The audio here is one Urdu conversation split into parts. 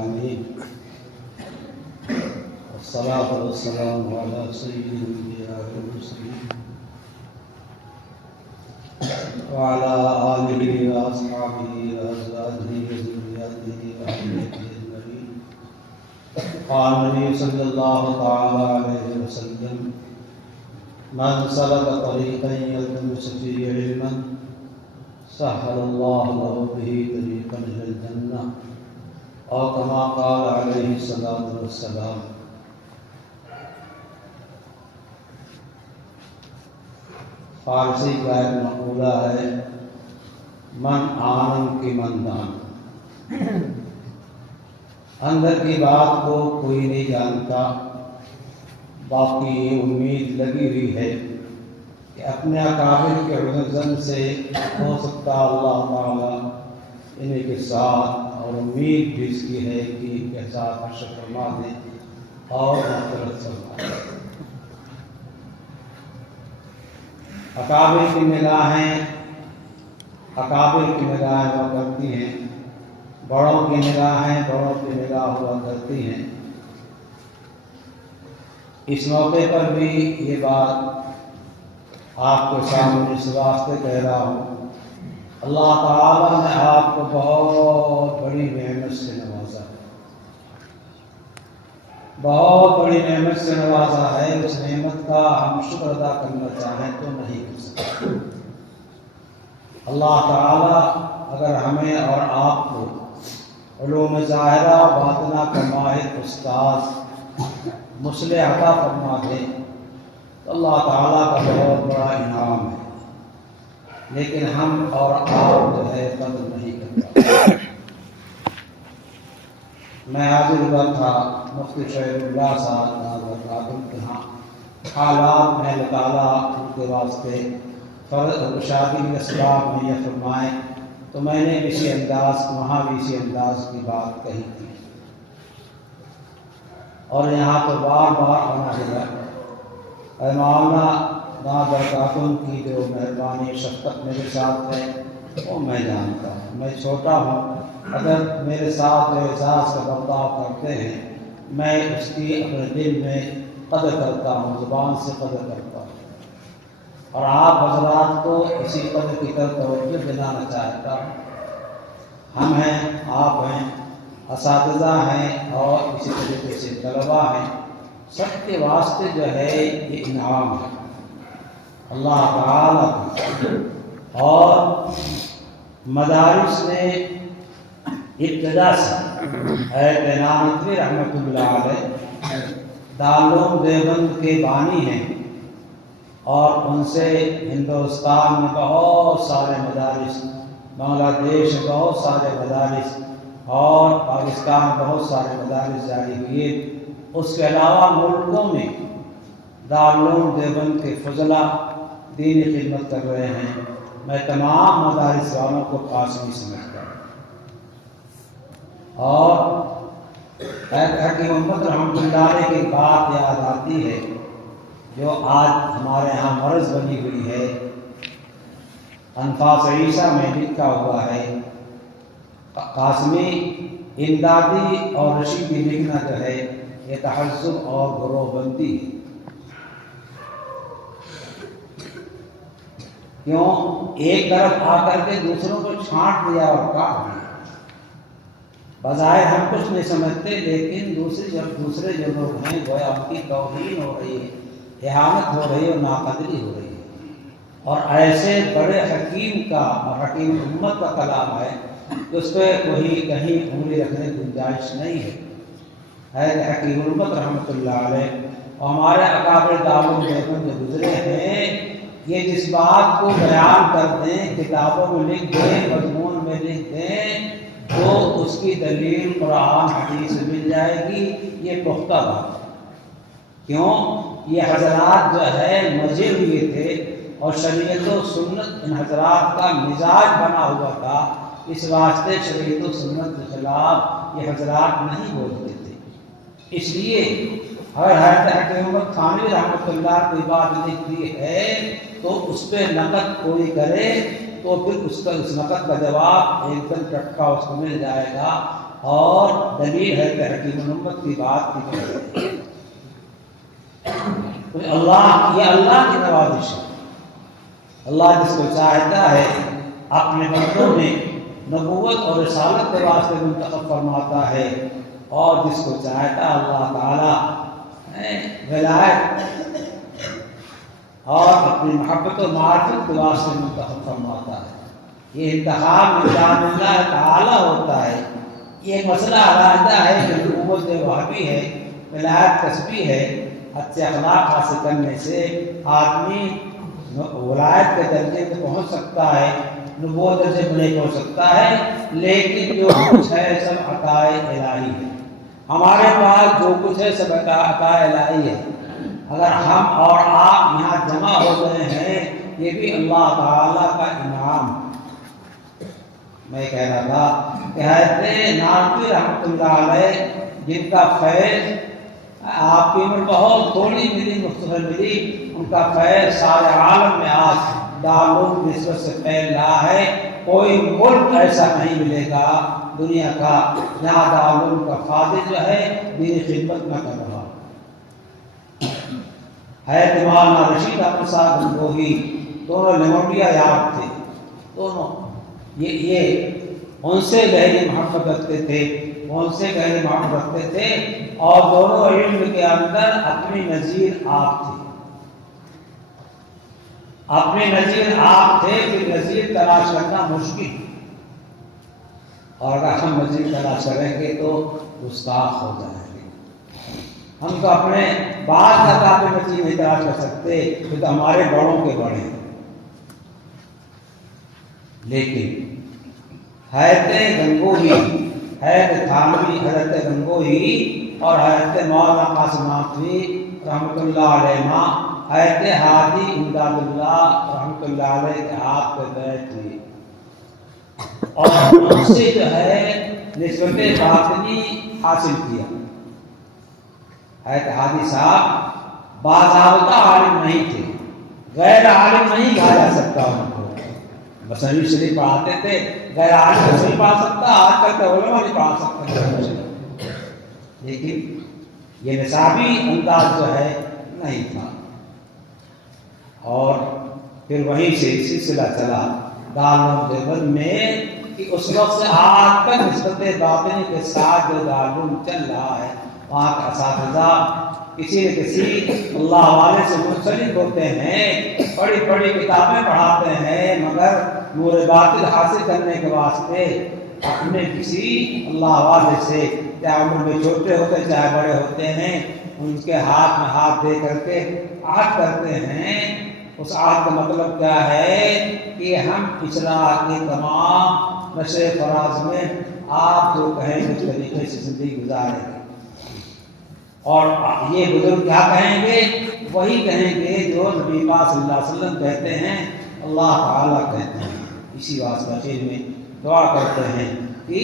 العالمين والصلاة والسلام على سيد الأنبياء والمرسلين وعلى آله وأصحابه وأزواجه وذرياته وأهل بيته أجمعين. قال النبي صلى الله تعالى عليه وسلم: من سلك طريقا يلتمس فيه علما سهل الله له به طريقا إلى الجنة، اور كما قال عليه الصلاة والسلام. فارسی کا ایک مقولہ ہے: من آنن کی من دان. اندر کی بات کو کوئی نہیں جانتا، باقی یہ امید لگی ہوئی ہے کہ اپنے اکابر کے حسن سے ہو سکتا اللہ تعالیٰ انہیں کے ساتھ، اور امید بھی اس کی ہے کہ ان کے ساتھ حشر فرما دیں اور مغفرت فرما دیں. اکابر کی نگاہیں ہوا کرتی ہیں، بڑوں کی نگاہیں بڑوں کی نگاہ ہوا کرتی ہیں. اس موقع پر بھی یہ بات آپ کے سامنے اس واسطے کہہ رہا ہوں، اللہ تعالیٰ نے آپ کو بہت بڑی نعمت سے نوازا ہے، بہت بڑی نعمت سے نوازا ہے. اس نعمت کا ہم شکر ادا کرنا چاہیں تو نہیں کر سکتے. اللہ تعالیٰ اگر ہمیں اور آپ کو علوم ظاہرہ باطنہ کا ماہر استاذ مصلح عطا فرما دے تو اللہ تعالیٰ کا بہت بڑا انعام ہے، لیکن ہم اور آپ جو ہے قدر نہیں کرتا. میں حاضر ہوا تھا مفتی شہر اللہ صاحب کے ہاں. حالات میں اللہ تعالیٰ ان کے واسطے شادی کے اسباب میں یہ فرمائے تو میں نے اسی انداز کی بات کہی تھی، اور یہاں تو بار بار آنا ہے. مولانا برکاتون کی جو مہربانی شفقت میرے ساتھ ہے وہ میں جانتا ہوں. میں چھوٹا ہوں، اگر میرے ساتھ جو احساس کا برتاؤ کرتے ہیں میں اس کی اپنے دل میں قدر کرتا ہوں، زبان سے قدر کرتا ہوں، اور آپ حضرات کو اسی قدر کی طرف توجہ دلانا چاہتا ہوں. ہم ہیں، آپ ہیں، اساتذہ ہیں، اور اسی طریقے سے طلباء ہیں. سب کے واسطے جو ہے یہ انعام ہے اللہ تعالیٰ کی. اور مدارس نے ابتدا سے نانوتوی رحمۃ اللہ علیہ دارالعلوم دیوبند کے بانی ہیں، اور ان سے ہندوستان میں بہت سارے مدارس، بنگلہ دیش میں بہت سارے مدارس، اور پاکستان میں بہت سارے مدارس جاری ہوئے. اس کے علاوہ ملکوں میں دارالعلوم دیوبند کے فضلاء دینی خدمت کر رہے ہیں. میں تمام مدارس والوں کو قاسمی سمجھتا ہوں. اور حکیم امت رحمۃ اللہ علیہ کی بات یاد آتی ہے جو آج ہمارے یہاں مرض بنی ہوئی ہے. انفاس عیسیٰ میں لکھا ہوا ہے، قاسمی امدادی اور رشیدی لکھنا جو ہے یہ تحزب اور گروہ بندی ہے. کیوں؟ ایک طرف آ کر کے دوسروں کو چھانٹ دیا اور کاٹ دیا. بظاہر ہم کچھ نہیں سمجھتے، لیکن دوسرے جو لوگ ہیں گویا ان کی توہین ہو رہی ہے، اہانت ہو رہی ہے اور ناقدری ہو رہی ہے. اور ایسے بڑے حکیم کا اور حکیم امت کا کلام ہے کہ اس پہ کوئی کہیں انگلی رکھنے کی گنجائش نہیں ہے. حکیم امت رحمۃ اللہ علیہ اور ہمارے اکابر دارالعلوم دیوبند جو گزرے ہیں، یہ جس بات کو بیان کر دیں، کتابوں میں لکھ دیں، مضمون میں لکھ دیں، تو اس کی دلیل قرآن حدیث سے مل جائے گی. یہ پختہ بات ہے. کیوں؟ یہ حضرات جو ہے مزے ہوئے تھے، اور شریعت و سنت ان حضرات کا مزاج بنا ہوا تھا. اس واسطے شریعت و سنت کے خلاف یہ حضرات نہیں بولتے تھے. اس لیے اگر حضرت حکیم امت تھانوی رحمۃ اللہ کوئی بات لکھی ہے تو اس پہ نقد کوئی کرے تو پھر اس نقد کا جواب ایک دم ٹٹکا اس کو مل جائے گا اور دلیل ہے کہ حکیم الامت کی بات کی جائے اللہ، یہ اللہ کی نوازش ہے۔ اللہ جس کو چاہتا ہے اپنے بندوں میں نبوت اور رسالت کے واسطے منتخب فرماتا ہے، اور جس کو چاہتا اللہ تعالیٰ ولایت اور اپنی محبت و معرفت کے واسطے منتخب فرماتا ہے۔ یہ انتخاب نظام اللہ تعالیٰ ہوتا ہے۔ یہ مسئلہ علیحدہ ہے کہ نبوت وحی ہے، ولایت کسبی ہے۔ اچھے اخلاق حاصل کرنے سے آدمی ولایت کے درجے پہ پہنچ سکتا ہے، نبوت درجے پہ نہیں پہنچ سکتا ہے، لیکن جو کچھ ہے سب عطائے الہی ہے۔ ہمارے پاس جو کچھ ہے سب عطائے الہی ہے۔ اگر ہم اور آپ یہاں جمع ہو گئے ہیں، یہ بھی اللہ تعالیٰ کا انعام۔ میں کہہ رہا تھا کہ حضرت نانوی رحمۃ اللہ علیہ، جن کا فیض آپ کی عمر بہت تھوڑی ملی، مختصر ملی، ان کا فیض سارے عالم میں آج دارالعلوم نسبت سے پھیل رہا ہے۔ کوئی ملک ایسا نہیں ملے گا دنیا کا جہاں دارالعلوم کا فاضل جو ہے دینی خدمت نہ کر رہا۔ حضرت مولانا رشید احمد صاحب گنگوہی دونوں لنگوٹیا یار تھے، دونوں یہ ان سے گہری محبت رکھتے تھے، ان سے گہری محبت رکھتے تھے، اور دونوں علم کے اندر اپنی نظیر آپ تھے، اپنے نظیر آپ تھے۔ پھر نظیر تلاش کرنا مشکل، اور اگر ہم نظیر تلاش کریں گے تو گستاخ ہو جائیں گے۔ ہم تو اپنے بعض کا نظیر نہیں تلاش کر سکتے، تو ہمارے بڑوں کے بڑے ہیں۔ لیکن حضرت گنگوہی، حضرت تھانوی، حضرت گنگوہی اور حضرت مولانا قاسم نانوی رحمۃ اللہ علیہ، حضرت ہادی امداد اللہ رحمۃ اللہ علیہ کے آپ کے بیٹھ ہوئی، اور ان سے جو ہے نسبت باطنی حاصل کیا۔ حضرت ہادی صاحب باضابطہ عالم نہیں تھے، غیر عالم نہیں کہا جا سکتا ان کو۔ بصری شریف پڑھاتے تھے، غیر عالم نہیں پڑھا سکتا، آج کل کے علماء نہیں پڑھا سکتا، لیکن یہ نصابی انداز جو ہے نہیں تھا۔ اور پھر وہیں سے سلسلہ چلا دارالعلوم دیوبند میں، کہ اس وقت سے آج تک نسبت باطنی کے ساتھ جو دارالعلوم چل رہا ہے، وہاں کا اساتذہ کسی نہ کسی اللہ والے سے منسلک ہوتے ہیں، بڑی بڑی کتابیں پڑھاتے ہیں، مگر نور باطل حاصل کرنے کے واسطے اپنے کسی اللہ والے سے، چاہے عمر میں چھوٹے ہوتے چاہے بڑے ہوتے ہیں، ان کے ہاتھ میں ہاتھ دے کر کے عہد کرتے ہیں۔ اس عہد کا مطلب کیا ہے کہ ہم اصلاح کے تمام نشر فراز میں آپ جو کہیں اس طریقے سے زندگی گزاریں گے، اور یہ بزرگ کیا کہیں گے؟ وہی کہیں گے جو نبی پاک صلی اللہ علیہ وسلم کہتے ہیں، اللہ تعالیٰ کہتے ہیں۔ اسی واسطے آخر میں دعا کرتے ہیں کہ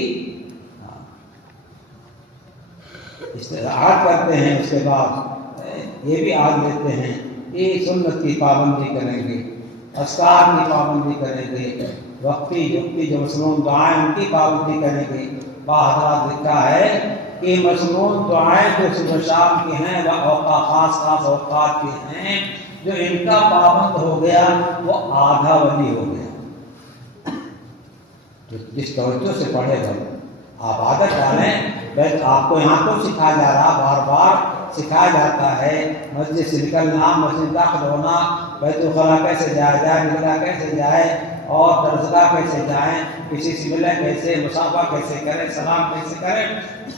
استطاعت کرتے ہیں، اس کے بعد یہ بھی عہد لیتے ہیں کہ سنت کی پابندی کریں گے، اذکار کی پابندی کریں گے، وقتی جو مصنون دعائیں ان کی پابندی کریں گے۔ حضرات لکھا ہے کہ مصنون دعائیں جو صبح شام کی ہیں وہ اوقات خاص اوقات کی ہیں، جو ان کا پابند ہو گیا وہ آدھا ولی ہو گیا۔ جس توجہ سے پڑھے گا آپ عادت ڈالیں، بس آپ کو یہاں تو سکھایا جا رہا، بار بار سکھایا جاتا ہے، مسجد سے نکلنا، مسجد داخل ہونا، بیت الخلاء کیسے جایا جائے، نکلا کیسے جائے، اور درسگاہ کیسے جائیں، کسی سے ملیں کیسے، مسافہ کیسے کریں، سلام کیسے کریں،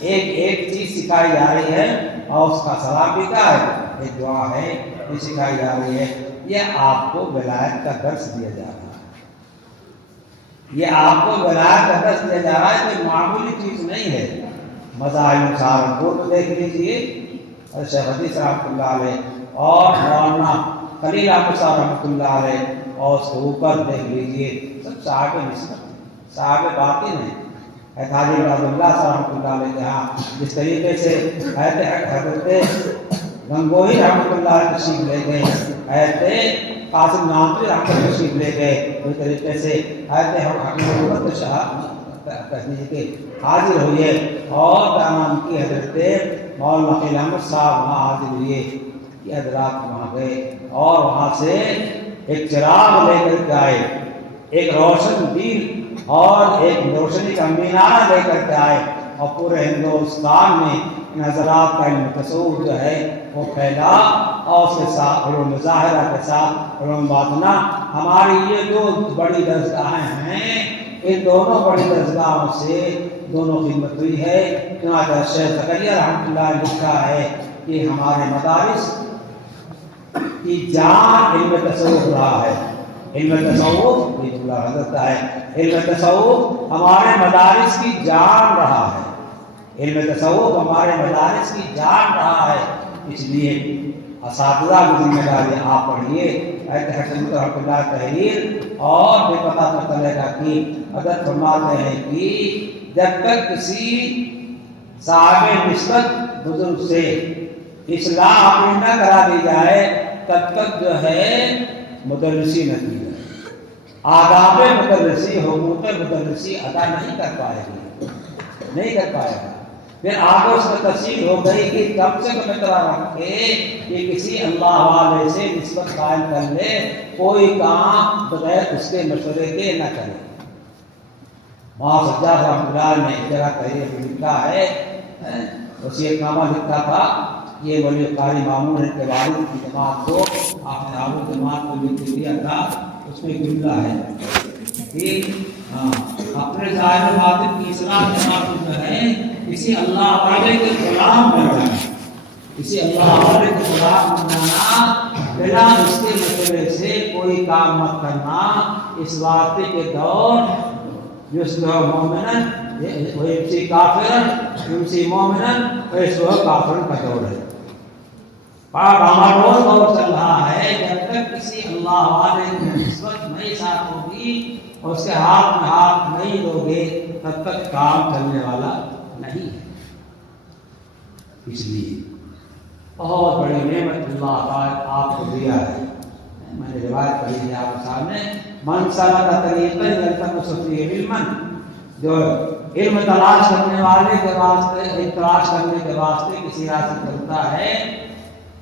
ایک ایک چیز سکھائی جا رہی ہے۔ اور اس کا سلام بھی کیا ہے؟ ایک دعا ہے، یہ سکھائی جا رہی ہے۔ یہ آپ کو ولایت کا درس دیا جا رہا ہے، یہ آپ کو ولایت کا درس دیا جا رہا ہے، کوئی معمولی چیز نہیں ہے۔ مظاہر سہارنپور کو دیکھ لیجیے، شیخ حدیث رحمۃ اللہ علیہ، اور مولانا خلیل احمد صاحب رحمۃ اللہ علیہ، اور اس کے اوپر دیکھ لیجیے، سب صاحب نسبت، صاحب باطن ہیں۔ حاجی رضی اللہ صاحب رحمۃ اللہ علیہ کے ہاں جس طریقے سے حضرت گنگوہی رحمۃ اللہ علیہ تشریف لے گئے، حضرت قاسم نانوی رحمۃ اللہ تشریف لے گئے، اس طریقے سے حضرت حکیم الامت حاضر ہوئے اور نام کی حضرت مولانا وکیل احمد صاحب وہاں حاضر ہوئے کہ حضرات وہاں گئے اور وہاں سے ایک چراغ لے کر کے آئے، ایک روشن دین اور ایک روشنی کا مینار لے کر کے آئے، اور پورے ہندوستان میں ان حضرات کا علم تصوف جو ہے وہ پھیلا، اور اس کے ساتھ علوم ظاہرہ کے ساتھ علوم باطنہ۔ ہماری یہ جو بڑی درسگاہیں ہیں، ان دونوں بڑی درسگاہوں سے دونوں خدمت ہوئی ہے۔ چنانچہ شیخ زکریا رحمۃ اللہ علیہ لکھا ہے کہ ہمارے مدارس کی جان علم تصوف رہا ہے۔ علم تصوف یہ جملہ حضرت ہے، علم تصوف ہمارے مدارس کی جان رہا ہے، علم تصوف ہمارے مدارس کی جان رہا ہے۔ اس لیے اساتذہ کی ذمہ داری آپ پڑھیے، حسن رحمۃ اللہ تحریر اور بے پتہ مطلع کی حضرت فرماتے ہیں کہ جب تک کسی صاحب نسبت بزرگ سے اصلاح اپنی نہ کرا دی جائے تب تک جو ہے مدرسی نہ کی جائے، آداب مدرسی، حقوق مدرسی ادا نہیں کر پائے گی، نہیں کر پائے گا۔ پھر آگے اس میں تفصیل ہو گئی کہ کم سے کم اتنا رکھے کہ کسی اللہ والے سے نسبت قائم کر لے، کوئی کام بغیر اس کے مشورے کے نہ کرے۔ وہاں سجاد رحمۃ اللہ نے ایک جگہ تحریر لکھا ہے، وصیت نامہ لکھا تھا، یہ ولی قاری مامون کے والد کی جماعت کو آپ نے عالم جماعت کو لکھ دیا تھا۔ اس میں جملہ ہے کہ اپنے ظاہر باطن کی اصلاح کے مقصد جو ہے کسی اللہ والے کے غلام بن جانا، کسی اللہ والے کے غلام بن جانا، بلا اس کے مشورے سے کوئی کام مت کرنا۔ اس واسطے کے دور یصلح مومنا ویمسی کافرا یمسی مومنا ویصبح کافرا کا دور ہے۔ ہمارا دور چل رہا ہے جب تک کسی اللہ والے کی نسبت نہیں ساتھ ہوگی اور اس کے ہاتھ میں ہاتھ نہیں دو گے تب تک کام چلنے والا نہیں ہے۔ اس لیے بہت بڑی نعمت اللہ تعالیٰ آپ کو دیا ہے۔ میں نے روایت پڑھی ہے آپ کے سامنے، من سلک طریقا یلتمس فیہ علما، جو علم تلاش کرنے والے کے واسطے، تلاش کرنے کے واسطے کسی راہ سے چلتا ہے،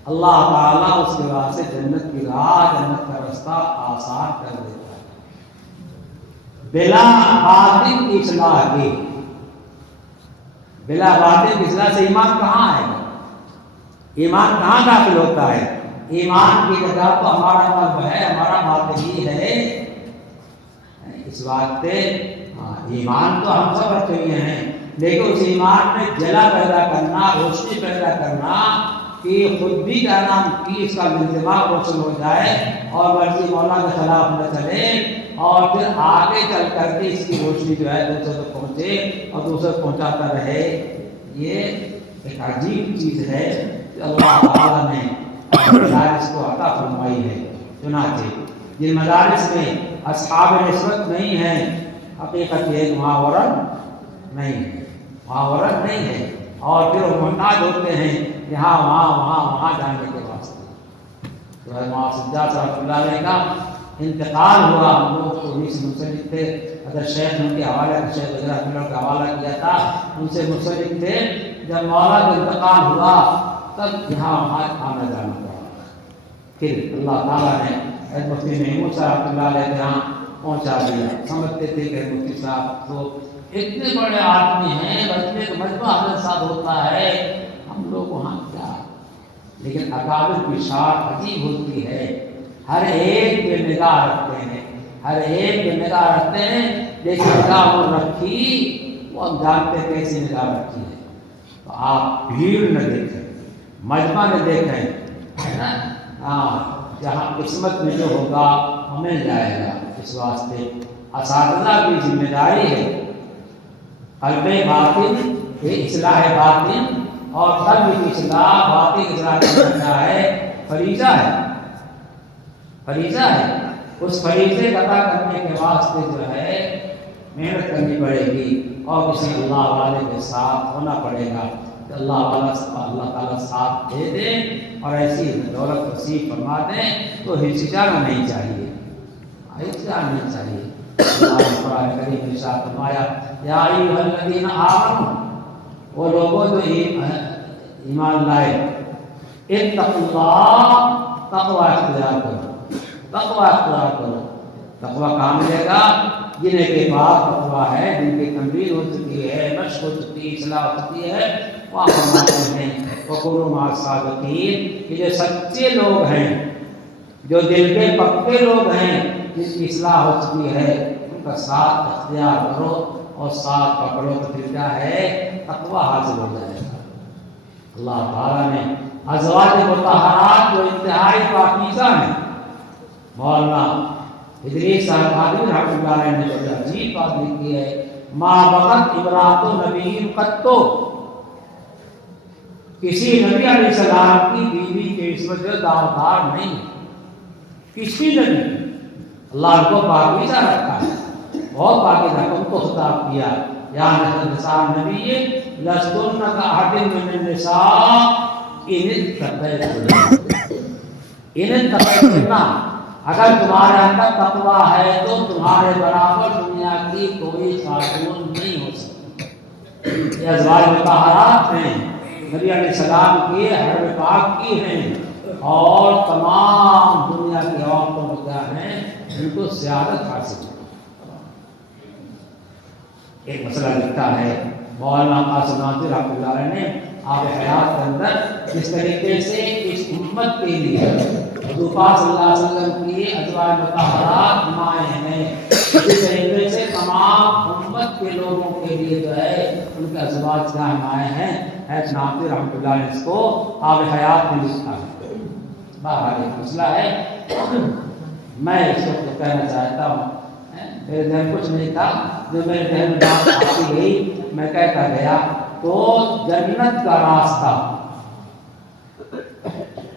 اللہ تعالیٰ اس کے واسطے جنت کی راہ، جنت کا رستہ آسان کر دیتا ہے بلا باطن کی اصلاح کے۔ بلا باطن کی اصلاح سے ایمان کہاں ہے؟ ایمان کہاں داخل ہوتا ہے؟ ایمان کی جگہ تو ہمارا قلب ہے، ہمارا باطن ہی ہے۔ اس واسطے ایمان تو ہم سب رکھے ہوئے ہیں، لیکن اس ایمان میں جلا پیدا کرنا، روشنی پیدا کرنا کہ خود بھی کا نام کی اس کا انتظام روشن ہو جائے اور مرضی مولا کے خلاف نہ چلے، اور پھر آگے چل کر کے اس کی روشنی جو ہے دوسروں تک پہنچے اور دوسروں تک پہنچاتا رہے۔ یہ ایک عجیب چیز ہے کہ اللہ تعالیٰ نے مدارس کو عطا فرمائی ہے۔ چنانچہ جن مدارس میں اصحاب نسبت نہیں ہیں، حقیقت یہ وہاں ورد نہیں ہے، وہاں ورد نہیں ہے، اور پھر وہ محتاج ہوتے ہیں یہاں وہاں جانے کے واسطے۔ تو مولانا سجاد صاحب اللہ علیہ کا انتقال ہوا، ہم لوگ تو انہیں سے منسلک تھے، اگر شیخ نے ان کے حوالے شیخ وزیر کا حوالہ کیا تھا، ان سے منسلک تھے۔ جب مولا کا انتقال ہوا تب یہاں وہاں آنا جانا پڑا۔ پھر اللہ تعالیٰ نے مفتی محمود صاحب اللہ علیہ کے یہاں پہنچا دیا۔ سمجھتے تھے کہ مفتی صاحب تو اتنے بڑے آدمی ہیں، بچنے کا مجمع حضرت صاحب ہوتا ہے، ہم لوگ وہاں کیا۔ لیکن اکابر کی شان عجیب ہوتی ہے، ہر ایک پہ نگاہ رکھتے ہیں، ہر ایک پہ نگاہ رکھتے ہیں، لیکن نگاہ وہ رکھی وہ ہم جانتے کیسی نگاہ رکھی ہے۔ تو آپ بھیڑ نہ دیکھیں، مجمع نہ دیکھیں، جہاں قسمت میں جو ہوگا وہ مل جائے گا۔ اس واسطے اساتذہ کی ذمہ داری ہے قلب باطن اصلاح باطن، اور قلب کی اصلاح باطن اصلاح کرنا ہے، فریضہ ہے، فریضہ ہے۔ اس فریضے کا ادا کرنے کے واسطے جو ہے محنت کرنی پڑے گی، اور کسی اللہ والے کے ساتھ ہونا پڑے گا کہ اللہ تعالیٰ ساتھ دے دے اور ایسی دولت نصیب فرما دیں۔ تو ہچکچانا نہیں چاہیے، ہچکچانا نہیں چاہیے۔ اللہ نے قرآن کریم میں ارشاد فرمایا یا ایھا الذین آمنوا، وہ لوگوں جو ایمان لائے، اتقوا اللہ، تقوی اختیار کرو، تقوی اختیار کرو۔ تقوی کہاں ملے گا؟ جنہیں کے پاس تقوی ہے، جن کی تنبیہ ہو چکی ہے، مشق ہو چکی ہے، اصلاح ہو چکی ہے، وہاں فرماتے ہیں وَكُونُوا مَعَ الصَّادِقِينَ، یہ جو سچے لوگ ہیں، جو دل کے پکے لوگ ہیں، جن کی اصلاح ہو چکی ہے، ان کا ساتھ اختیار کرو اور ساتھ پکڑو تو پھر کیا ہے؟ تقوی حاصل ہو جائے گا۔ اللہ تعالیٰ نے ازواج مطہرات جو انتہائی پاکیزہ ہیں، مولانا ادریس صاحب آدمی رحمۃ اللہ علیہ نے جو عجیب بات لکھی ہے، ما بغت امرأۃ نبی قط، کسی نبی علیہ السلام کی بیوی کے اس وجہ داغدار نہیں، کسی نبی، اللہ کو پاکیزہ رکھا ہے، بہت پاکیزہ، تم کو خطاب کیا یا نساء نبی لستن کأحد من النساء ان اتقیتن، اگر تمہارے اندر تقویٰ ہے تو تمہارے برابر دنیا کی کوئی خاتون نہیں ہو سکتی۔ یہ ازواج مطہرات ہیں، نبی علیہ السلام کی حرم پاک کی ہیں، اور تمام دنیا کی عورتوں کو کیا ہیں؟ ان کو سیادت حاصل ہے۔ ایک مسئلہ لکھتا ہے مولانا قاسم ناظر رحمۃ اللہ علیہ نے آب حیات کے اندر، جس طریقے سے اس امت کے لیے حضور پاک صلی اللہ علیہ وسلم کی ازواج مطہرات مائیں ہیں، اسی طریقے سے تمام امت کے لوگوں کے لیے جو ہے ان کے ازواج کیا مائیں ہیں۔ حیات ناظر رحمۃ اللہ علیہ نے اس کو آب حیات میں لکھا ہے۔ بہرحال ایک مسئلہ ہے، میں اس وقت کہنا چاہتا ہوں، میرے ذہن کچھ نہیں تھا، جو میرے ذہن میں بات آتی گئی میں کہتا گیا، تو جنت کا راستہ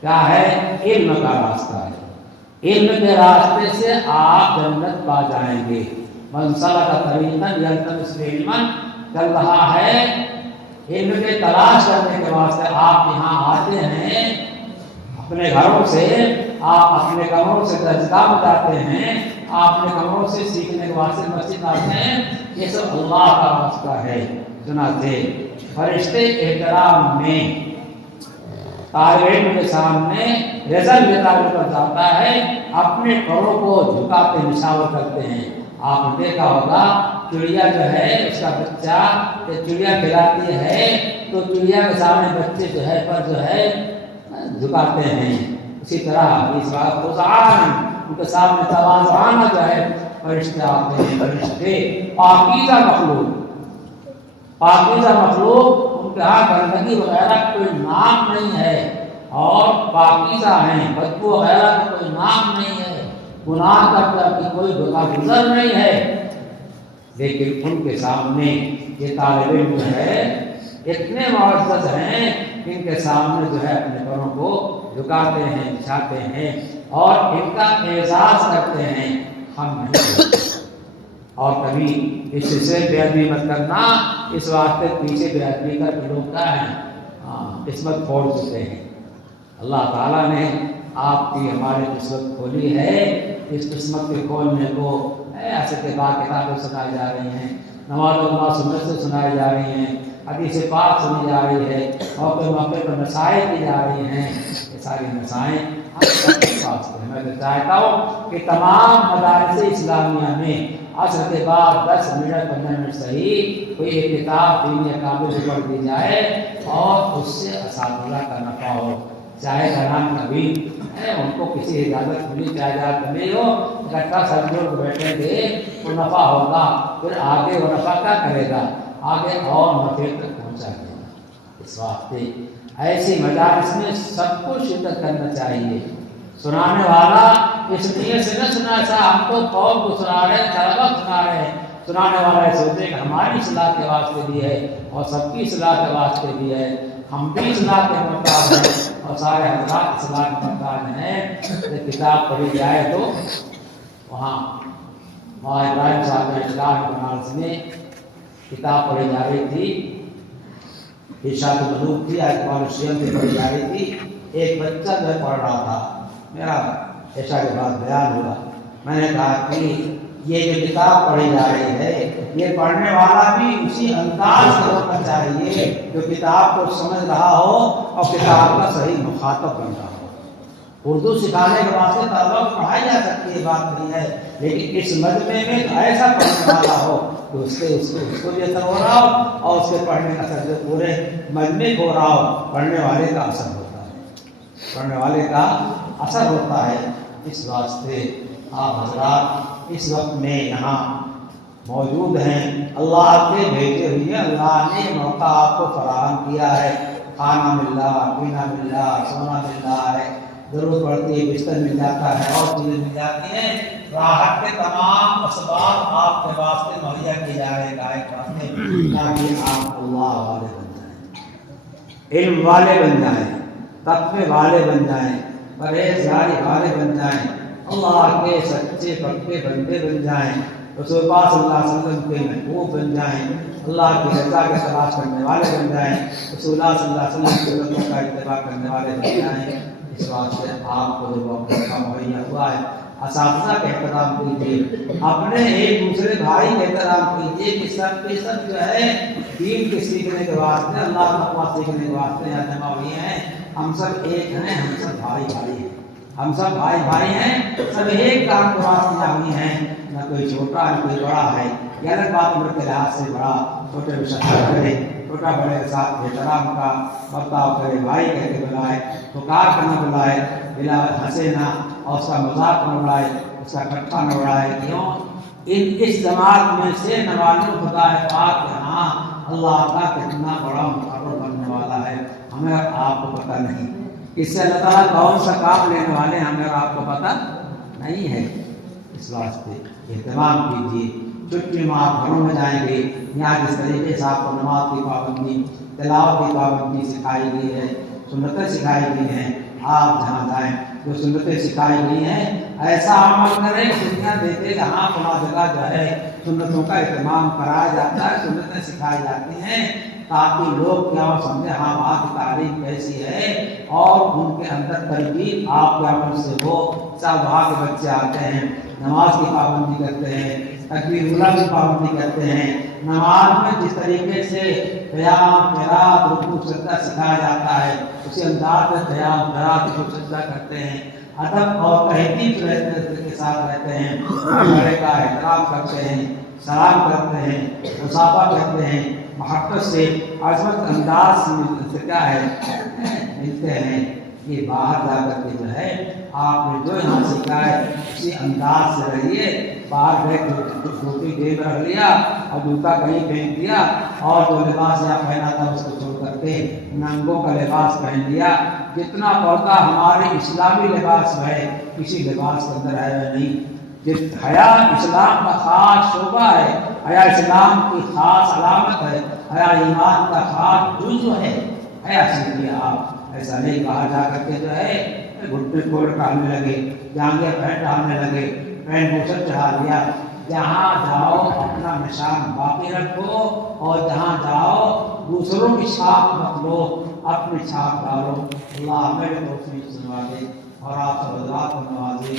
کیا ہے؟ علم کا راستہ ہے، علم کے راستے سے آپ جنت پا جائیں گے۔ من سلک طریقا یلتمس فیہ علما، چل رہا ہے علم کے تلاش کرنے کے واسطے آپ یہاں آتے ہیں، اپنے گھروں سے، آپ اپنے کمروں سے درسگاہ میں جاتے ہیں، آپ اپنے کمروں سے سیکھنے کے واسطے مسجد آتے ہیں، یہ سب اللہ کا راستہ ہے۔ چنانچہ فرشتے احترام میں طالب علم کے سامنے رزق بتانے پر جاتا ہے، اپنے پروں کو جھکاتے نشاور کرتے ہیں۔ آپ نے دیکھا ہوگا چڑیا جو ہے اس کا بچہ چڑیا کھلاتی ہے تو چڑیا کے سامنے بچے جو ہے پر جو ہے جھکاتے ہیں، اسی طرح اس بات خضعان ان کے سامنے تواضعانہ جو ہے فرشتے آتے ہیں۔ فرشتے پاکیزہ مخلوق، پاکیزہ مخلوق، ان کے ہاں گندگی وغیرہ کوئی نام نہیں ہے، اور پاکیزہ ہیں، بدبو وغیرہ کا کوئی نام نہیں ہے، گناہ کا کوئی گزر نہیں ہے، لیکن ان کے سامنے یہ طالب علم جو ہے اتنے معزز ہیں کہ ان کے سامنے جو ہے اپنے پروں کو جھکاتے ہیں، بچھاتے ہیں اور ان کا اعزاز کرتے ہیں، ہم نہیں کرتے۔ اور کبھی اس سے بے ادبی مت کرنا، اس واسطے پیچھے بے ادبی کر کے لوگ کیا ہیں؟ قسمت پھوڑ چکے ہیں۔ اللہ تعالیٰ نے آپ کی ہماری قسمت کھولی ہے، اس قسمت کے کھولنے کو ایسے کے بعد کتابیں سنائی جا رہی ہیں، نماز و سنت سے سنائی جا رہی ہیں، حدیث پاک سنی جا رہی ہے، موقع موقع پر نصائح کی جا رہی ہیں، یہ ساری نصائح ہم سب کے پاس ہیں۔ میں تو چاہتا ہوں کہ تمام مدارس اسلامیہ میں عصر کے بعد 10 منٹ 15 منٹ صحیح کوئی ایک کتاب دینی اکابر سے پڑھ دی جائے اور اس سے اساتذہ کا نفع ہو، چاہے گھران کبھی ان کو کسی اجازت ملی چاہے اجازت نہیں ہو، اکٹھا سب لوگ بیٹھیں گے تو نفع ہوگا، پھر آگے وہ نفع کیا کرے گا؟ آگے اور نفع تک پہنچا دے گا۔ اس واسطے ایسی مجالس میں سب کو شرکت کرنا چاہیے۔ سنانے والا اس نیت سے نہ سنا سا ہم تو قوم کو سنا رہے ہیں، طلبہ سنا رہے ہیں، سنانے والا یہ سوچے کہ ہماری اصلاح کے واسطے بھی ہے اور سب کی اصلاح کے واسطے بھی ہے، ہم بھی اصلاح کے محتاج ہیں اور سارے حضرات اصلاح کے محتاج ہیں۔ یہ کتاب پڑھی جائے تو وہاں مولانا ابراہیم صاحب اسلام بنارس میں کتاب پڑھی جا رہی تھی، ارشاد ملوک تھی، آج قرآن شریف سے پڑھی جا رہی تھی، ایک بچہ جو پڑھ رہا تھا، میرا عشاء کے بعد بیان ہوا، میں نے کہا کہ یہ جو کتاب پڑھی جا رہی ہے یہ پڑھنے والا بھی اسی انداز سے ہونا چاہیے جو کتاب کو سمجھ رہا ہو اور کتاب کا صحیح مخاطب بن رہا ہو۔ اردو سکھانے کے واسطے طلبہ کو پڑھائی جا سکتی ہے، بات نہیں ہے، لیکن اس مجمع میں ایسا پڑھنے والا ہو کہ اس کو بھی اثر ہو رہا ہو اور اس کے پڑھنے کا اثر جو پورے مجمع کو ہو رہا ہو، پڑھنے والے کا اثر ہوتا ہے، پڑھنے والے کا اثر ہوتا ہے۔ اس واسطے آپ حضرات اس وقت میں یہاں موجود ہیں، اللہ کے بھیجے ہوئے، اللہ نے موقع آپ کو فراہم کیا ہے، کھانا مل رہا، پینا مل رہا، سونا مل رہا ہے، ضرورت پڑتی ہے بستر مل جاتا ہے اور چیزیں مل جاتی ہیں، راحت کے تمام اسباب آپ کے واسطے مہیا کیے جا رہے ہیں واسطے، تاکہ آپ اللہ والے بن جائیں، علم والے بن جائیں، تقوی والے بن جائیں، پرہیزگاری والے بن جائیں، اللہ کے سچے پکے بندے بن جائیں، رسول پاک صلی اللہ علیہ وسلم کے محبوب بن جائیں، اللہ کی رضا کے تلاش کرنے والے بن جائیں، رسول اللہ صلی اللہ علیہ وسلم کی سنتوں کا اتباع کرنے والے بن جائیں۔ اس واسطے آپ کو جو موقع مہیا ہوا ہے، اساتذہ کا احترام کیجیے، اپنے ایک دوسرے بھائی کا احترام کیجیے کہ سب کے سب جو ہے دین کے سیکھنے کے واسطے، اللہ کا تقویٰ سیکھنے کے واسطے یہاں جمع ہوئے ہیں۔ ہم سب ایک ہیں، ہم سب بھائی بھائی ہیں، ہم سب بھائی بھائی ہیں، سب ایک کام کے واسطے ہوئے ہیں، نہ کوئی چھوٹا نہ کوئی بڑا ہے۔ یہ الگ بات عمر کے لحاظ سے بڑا چھوٹے کو شکر کرے، چھوٹا بڑے کے ساتھ احترام کا برتاؤ کرے، بھائی کہہ کے بلائے، پکار کر نہ بلائے، بلا ہنسے نہ اور اس کا مذاق نہ اڑائے، اس کا کٹھا نہ اڑائے۔ کیوں؟ اس جماعت میں سے نواز خدا پاک یہاں اللہ کا کتنا بڑا مقرر بننے والا ہے، ہمیں آپ کو پتہ نہیں، اس سے اللہ تعالیٰ کون سا کام لینے والے ہیں ہمیں آپ کو پتہ نہیں ہے۔ اس واسطے اہتمام کیجیے، چھٹی میں آپ گھروں میں جائیں گے، یہاں جس طریقے سے آپ کو نماز کی پابندی، تلاوت کی پابندی سکھائی گئی ہے، سنتیں سکھائی گئی ہیں، آپ جہاں جائیں جو سنتیں سکھائی گئی ہیں ایسا عمل کریں کہ دنیا دیکھے جہاں فلاں جگہ جو ہے سنتوں کا اہتمام کرایا جاتا ہے، سنتیں سکھائی جاتی ہیں، تاکہ لوگ کیا سمجھے ہاں وہاں کی تعلیم کیسی ہے اور ان کے اندر تربیت آپ کے عمل سے ہو۔ سب وہاں کے بچے آتے ہیں، نماز کی پابندی کرتے ہیں، تکبیر اولیٰ کی پابندی کرتے ہیں، نماز میں جس طریقے سے قیام قرات رکوع سجدہ سکھایا جاتا ہے اسی انداز میں قیام قرات رکوع سجدہ کرتے ہیں، ادب اور تہذیب کے ساتھ رہتے ہیں، بڑے کا احترام کرتے ہیں، سلام کرتے ہیں، مصافحہ کرتے ہیں، محبت سے عظمت انداز سے کیا ہے ملتے ہیں۔ یہ باہر جا کر کے جو ہے آپ نے جو یہاں سیکھا ہے اسی انداز سے رہیے۔ باہر گئے ٹوپی جیب رکھ لیا اور جوتا کہیں پھینک دیا اور جو لباس یہاں پہنا تھا اس کو چھوڑ کر کے ننگوں کا لباس پہن لیا۔ جتنا پردہ ہمارے اسلامی لباس ہے کسی لباس کے اندر ہے وہ نہیں۔ حیا اسلام کا خاص شعبہ ہے، حیا اسلام کی خاص علامت ہے، حیا ایمان کا خاص جزو ہے۔ حیا سیکھیے آپ، ایسا نہیں باہر جا کر کے جو ہے گھٹنے کوڑ ڈالنے لگے، جانگیں پھینٹ ڈالنے لگے، پین بوسر چڑھا دیا۔ جہاں جاؤ اپنا نشان باقی رکھو اور جہاں جاؤ دوسروں کی چھاپ مت لو، اپنی چھاپ ڈالو۔ اللہ ہمیں توفیق سنوا دے اور آپ سب حضرات کو نوازے۔